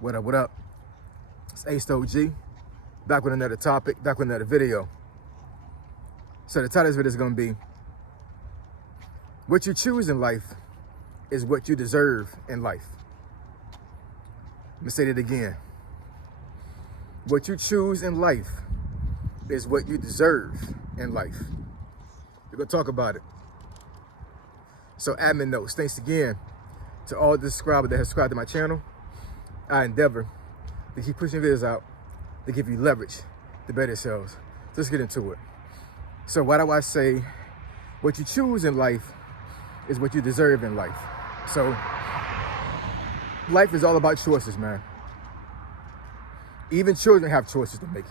What up, what up? It's Ace OG, back with another topic, back with another video. So the title of this video is going to be, what you choose in life is what you deserve in life. Let me say that again. What you choose in life is what you deserve in life. We're going to talk about it. So admin notes, thanks again to all the subscribers that have subscribed to my channel. I endeavor to keep pushing videos out to give you leverage to better yourselves. So let's get into it. So why do I say what you choose in life is what you deserve in life? So life is all about choices, man. Even children have choices to make,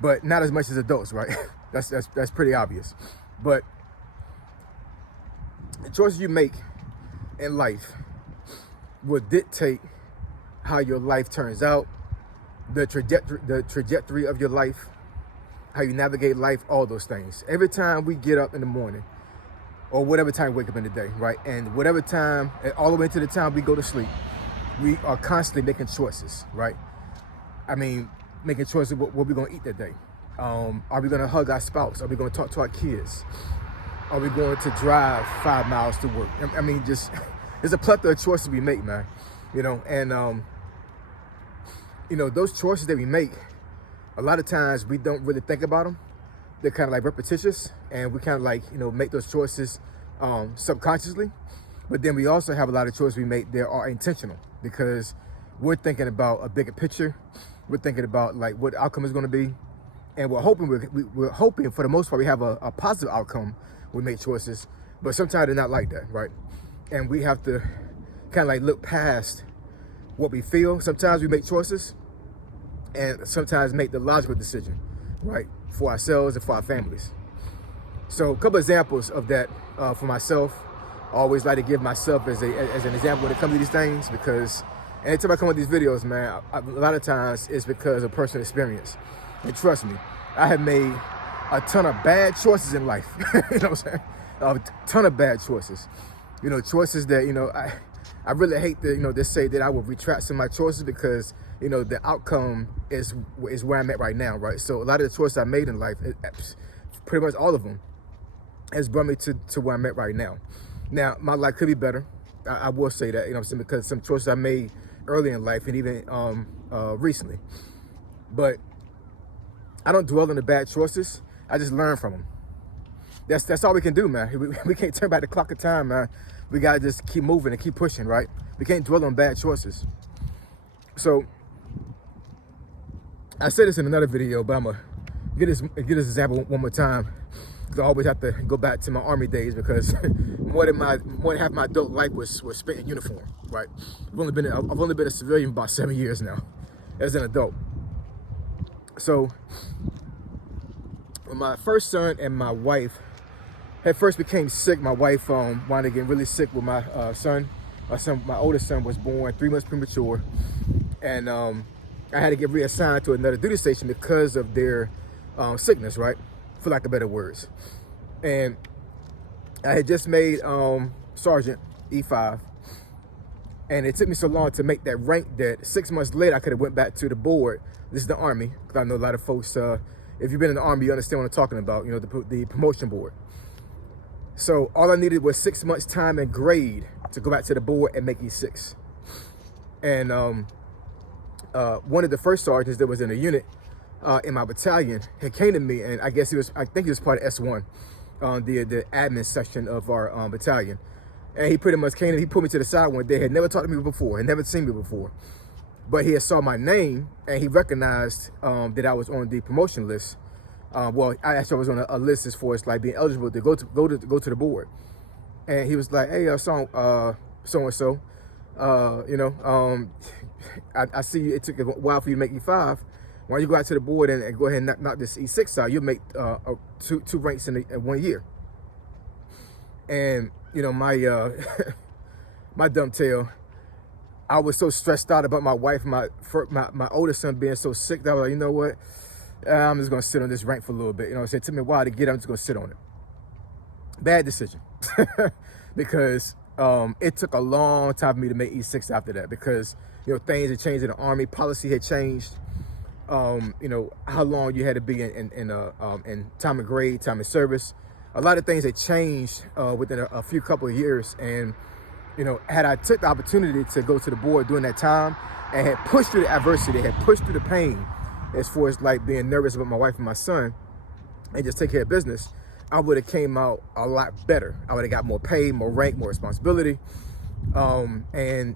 but not as much as adults, right? That's pretty obvious. But the choices you make in life will dictate how your life turns out, the trajectory of your life, how you navigate life, all those things. Every time we get up in the morning, or whatever time we wake up in the day, right? And whatever time, all the way to the time we go to sleep, we are constantly making choices, right? I mean, making choices what we're gonna eat that day. Are we gonna hug our spouse? Are we gonna talk to our kids? Are we going to drive 5 miles to work? I mean, just, there's a plethora of choices we make, man. You know, and you know, those choices that we make, a lot of times we don't really think about them. They're kind of like repetitious, and we kind of like, you know, make those choices subconsciously. But then we also have a lot of choices we make that are intentional, because we're thinking about a bigger picture. We're thinking about like what the outcome is going to be, and we're hoping we're hoping for the most part we have a positive outcome. We make choices, but sometimes they're not like that, right? And we have to kind of like look past what we feel. Sometimes we make choices and sometimes make the logical decision, right? For ourselves and for our families. So a couple examples of that for myself. I always like to give myself as an example when it comes to these things, because anytime I come with these videos, man, a lot of times it's because of personal experience. And trust me, I have made a ton of bad choices in life. You know what I'm saying? A ton of bad choices. You know, choices that, you know, I really hate to, you know, just say that I will retract some of my choices, because, you know, the outcome is where I'm at right now, right? So a lot of the choices I made in life, pretty much all of them, has brought me to where I'm at right now. Now, my life could be better. I will say that, you know what I'm saying, because some choices I made early in life and even recently. But I don't dwell on the bad choices. I just learn from them. That's all we can do, man. We can't turn back the clock of time, man. We gotta just keep moving and keep pushing, right? We can't dwell on bad choices. So I said this in another video, but I'm gonna get this example one more time, because I always have to go back to my Army days, because more than half my adult life was spent in uniform, right? I've only been a civilian about 7 years now as an adult. So when my first son and my wife had first became sick, my wife wound up getting really sick with my son. My oldest son was born 3 months premature, and I had to get reassigned to another duty station because of their sickness, right? For lack of better words. And I had just made Sergeant E5, and it took me so long to make that rank that 6 months later I could have went back to the board. This is the Army, because I know a lot of folks, if you've been in the Army, you understand what I'm talking about, you know, the promotion board. So all I needed was 6 months time and grade to go back to the board and make E6. And one of the first sergeants that was in a unit in my battalion had came to me, and I think he was part of S1, the admin section of our battalion. And he pretty much came and he put me to the side one day. Had never talked to me before, had never seen me before. But he had saw my name, and he recognized that I was on the promotion list. Well, I actually was on a list as far as like being eligible to go to the board. And he was like, "Hey, so and so, you know, I see you. It took a while for you to make E5. Why don't you go out to the board and go ahead and knock this E6 out? You'll make two ranks in 1 year." And you know, my my dumb tail, I was so stressed out about my wife, my oldest son being so sick, that I was like, you know what? I'm just gonna sit on this rank for a little bit. You know, it took me a while to get it. I'm just gonna sit on it. Bad decision, because It took a long time for me to make E6 after that because, things had changed in the Army, policy had changed. How long you had to be in time of grade, time of service. A lot of things had changed within a few couple of years. And, had I took the opportunity to go to the board during that time and had pushed through the adversity, had pushed through the pain as far as like being nervous about my wife and my son and just take care of business, I would have came out a lot better. I would have got more pay, more rank, more responsibility. And,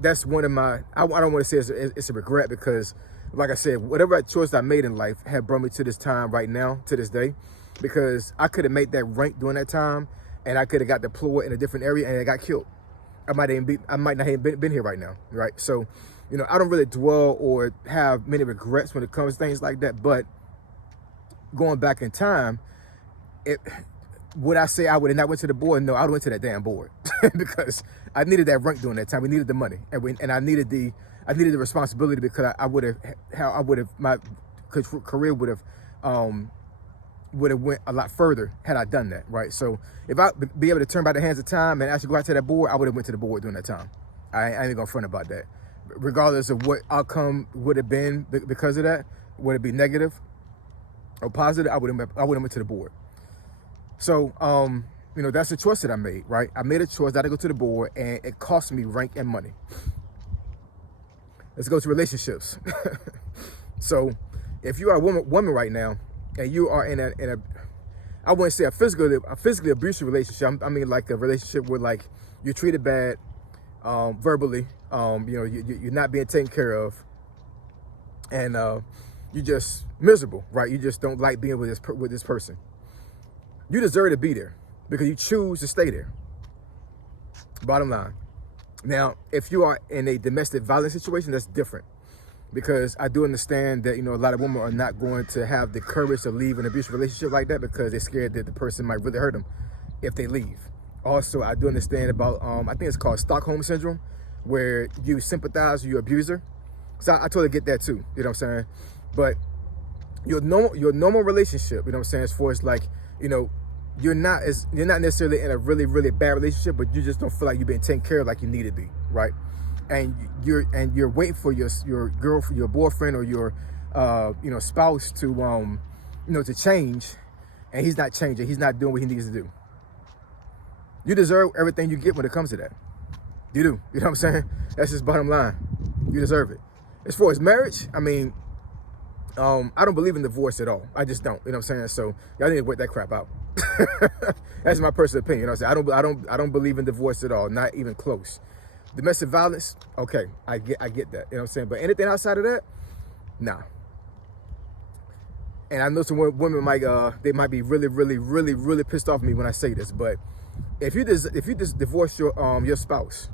that's one of my, I don't want to say it's a regret because, like I said, whatever choice I made in life had brought me to this time right now, to this day, because I could have made that rank during that time and I could have got deployed in a different area and I got killed. I might not have been here right now, right? So, I don't really dwell or have many regrets when it comes to things like that. But going back in time, would I say I would have not went to the board? No, I went to that damn board because I needed that rank during that time. We needed the money, and I needed the responsibility because my career would have went a lot further had I done that, right? So if I be able to turn back the hands of time and actually go out to that board, I would have went to the board during that time. I ain't gonna front about that. Regardless of what outcome would have been because of that, would it be negative or positive, I would have went to the board. So, that's the choice that I made, right? I made a choice that I go to the board and it cost me rank and money. Let's go to relationships. So if you are a woman right now and you are in a I wouldn't say a physically abusive relationship. I mean like a relationship where like you're treated bad verbally, you're not being taken care of, and you're just miserable, right? You just don't like being with this person. You deserve to be there because you choose to stay there. Bottom line. Now, if you are in a domestic violence situation, that's different because I do understand that, a lot of women are not going to have the courage to leave an abusive relationship like that because they're scared that the person might really hurt them if they leave. Also, I do understand about, I think it's called Stockholm Syndrome, where you sympathize with your abuser. So I totally get that too, you know what I'm saying? But your normal relationship, you know what I'm saying, as far as like, you're not necessarily in a really, really bad relationship, but you just don't feel like you're being taken care of like you need to be, right? And you're waiting for your girlfriend, your boyfriend, or your spouse to to change, and he's not changing. He's not doing what he needs to do. You deserve everything you get when it comes to that. You do. You know what I'm saying? That's just bottom line. You deserve it. As far as marriage, I mean, I don't believe in divorce at all. I just don't. You know what I'm saying? So y'all need to work that crap out. That's my personal opinion. You know what I'm saying? I don't believe in divorce at all. Not even close. Domestic violence, okay, I get that. You know what I'm saying? But anything outside of that, nah. And I know some women might they might be really, really, really, really pissed off at me when I say this, but if you just divorce your spouse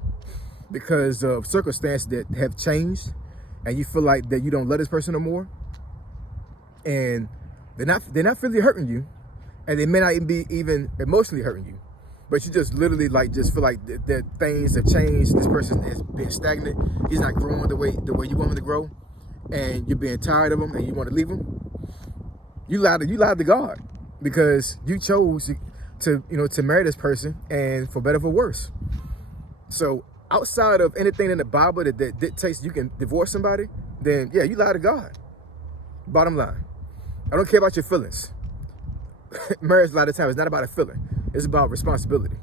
because of circumstances that have changed and you feel like that you don't love this person no more, and they're not really hurting you, and they may not even be emotionally hurting you, but you just literally just feel like that things have changed. This person has been stagnant. He's not growing the way you want him to grow, and you're being tired of him and you want to leave him. You lied to God because you chose to marry this person, and for better or for worse. So outside of anything in the Bible that dictates you can divorce somebody, then yeah, you lied to God. Bottom line. I don't care about your feelings. Marriage, a lot of times, is not about a feeling. It's about responsibility.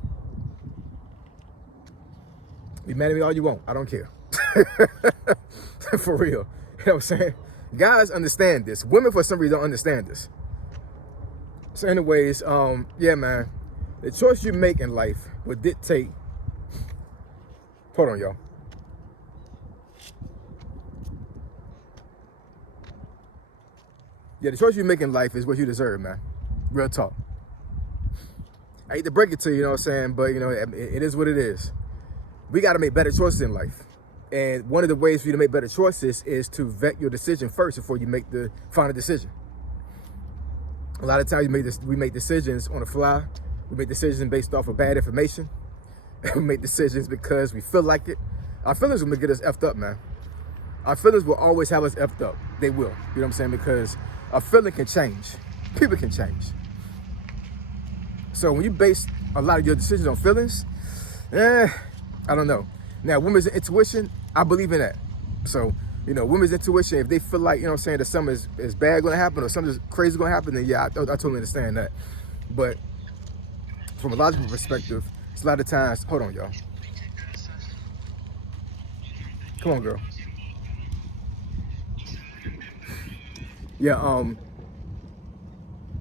Be mad at me all you want. I don't care. For real. You know what I'm saying? Guys understand this. Women, for some reason, don't understand this. So anyways, yeah, man. The choice you make in life will dictate... Hold on, y'all. Yeah, the choice you make in life is what you deserve, man. Real talk. I hate to break it to you, you know what I'm saying? But, it is what it is. We got to make better choices in life. And one of the ways for you to make better choices is to vet your decision first before you make the final decision. A lot of times we make decisions on the fly. We make decisions based off of bad information. We make decisions because we feel like it. Our feelings will get us effed up, man. Our feelings will always have us effed up. They will. You know what I'm saying? Because a feeling can change. People can change. So when you base a lot of your decisions on feelings, I don't know. Now, women's intuition, I believe in that. So, you know, women's intuition, if they feel like, you know what I'm saying, that something is bad going to happen or something crazy going to happen, then yeah, I totally understand that. But from a logical perspective, it's a lot of times, hold on, y'all. Come on, girl. Yeah,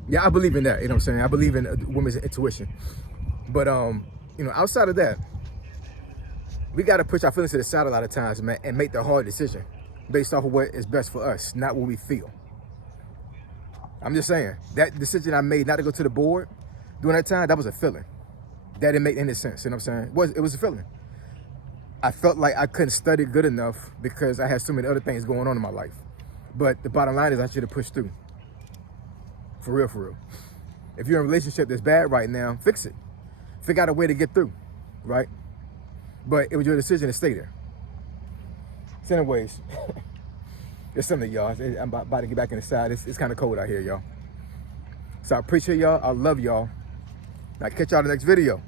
yeah, I believe in that, you know what I'm saying? I believe in women's intuition. But, you know, outside of that, we got to push our feelings to the side a lot of times, man, and make the hard decision based off of what is best for us, not what we feel. I'm just saying, that decision I made not to go to the board during that time, that was a feeling. That didn't make any sense, you know what I'm saying? It was a feeling. I felt like I couldn't study good enough because I had so many other things going on in my life. But the bottom line is I should have pushed through. For real, for real. If you're in a relationship that's bad right now, fix it. Figure out a way to get through, right? But it was your decision to stay there. So anyways, it's something, y'all. I'm about to get back inside. It's kind of cold out here, y'all. So I appreciate y'all. I love y'all. I'll catch y'all in the next video.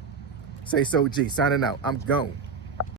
Say so G, signing out. I'm gone.